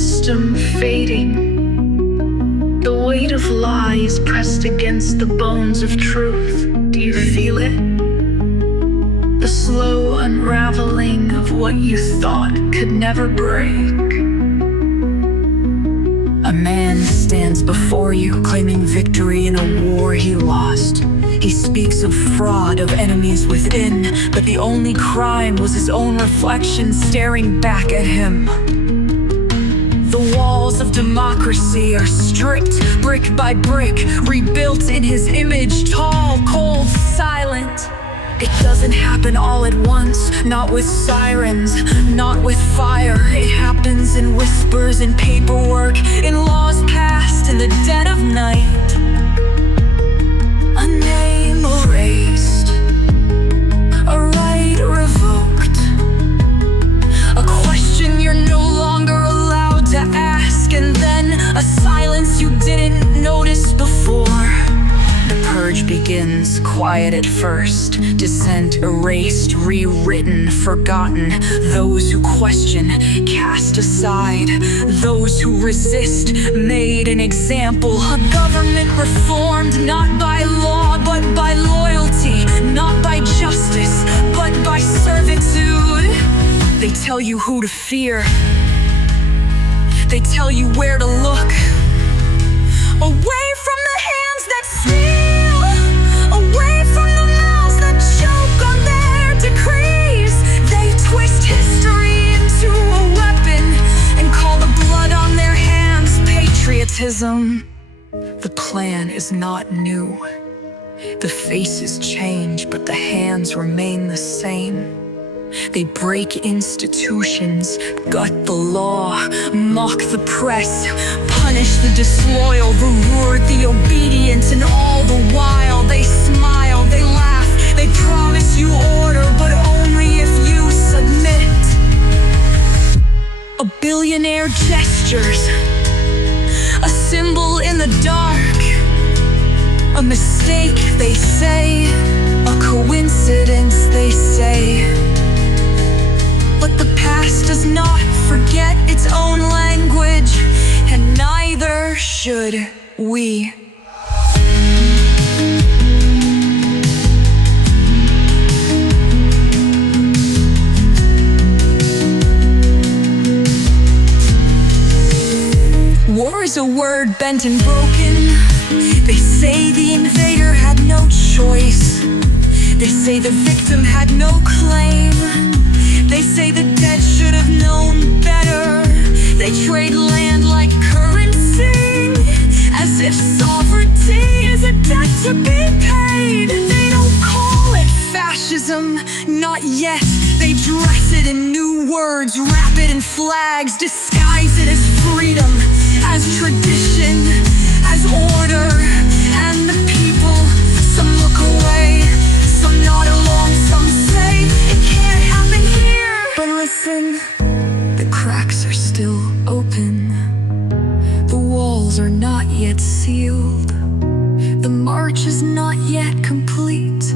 system fading. The weight of lies pressed against the bones of truth. Do you feel it? The slow unraveling of what you thought could never break. A man stands before you, claiming victory in a war he lost. He speaks of fraud, of enemies within, but the only crime was his own reflection staring back at him. The walls of democracy are stripped, brick by brick, rebuilt in his image, tall, cold, silent. It doesn't happen all at once, not with sirens, not with fire. It happens in whispers, in paperwork, in laws passed in the dead of night. A name erased, a right revoked, a question you're no longer allowed to ask, and then a silence you didn't notice before. The purge begins, quiet at first, dissent erased, rewritten, forgotten. Those who question, cast aside. Those who resist, made an example. A government reformed not by law, but by loyalty. Not by justice, but by servitude. They tell you who to fear. They tell you where to look. Away from the hands that steal, away from the mouths that choke on their decrees. They twist history into a weapon and call the blood on their hands patriotism. The plan is not new. The faces change, but the hands remain the same. They break institutions, gut the law, mock the press, punish the disloyal, reward the obedient, and all the while they smile, they laugh, they promise you order, but only if you submit. A billionaire gestures, a symbol in the dark, a mistake they say, a coincidence they say. But the past does not forget its own language, and neither should we. War is a word bent and broken. They say the invader had no choice. They say the victim had no claim. They say the dead should have known better. They trade land like currency, as if sovereignty is a debt to be paid. They don't call it fascism, not yet. They dress it in new words, wrap it in flags, disguise it as freedom, as tradition, as order. And the people, some look away, some nod along, some say it can't happen here. But listen, the cracks are still open. The walls are not yet sealed. The march is not yet complete.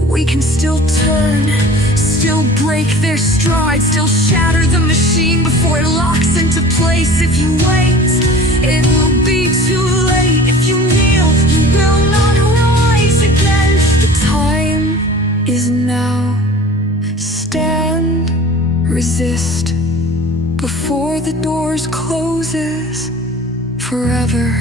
We can still turn, still break their stride, still shatter the machine before it locks into place. If you wait, it will be too late. If you kneel, you will not rise again. The time is now. Stand, resist, before the doors closes forever.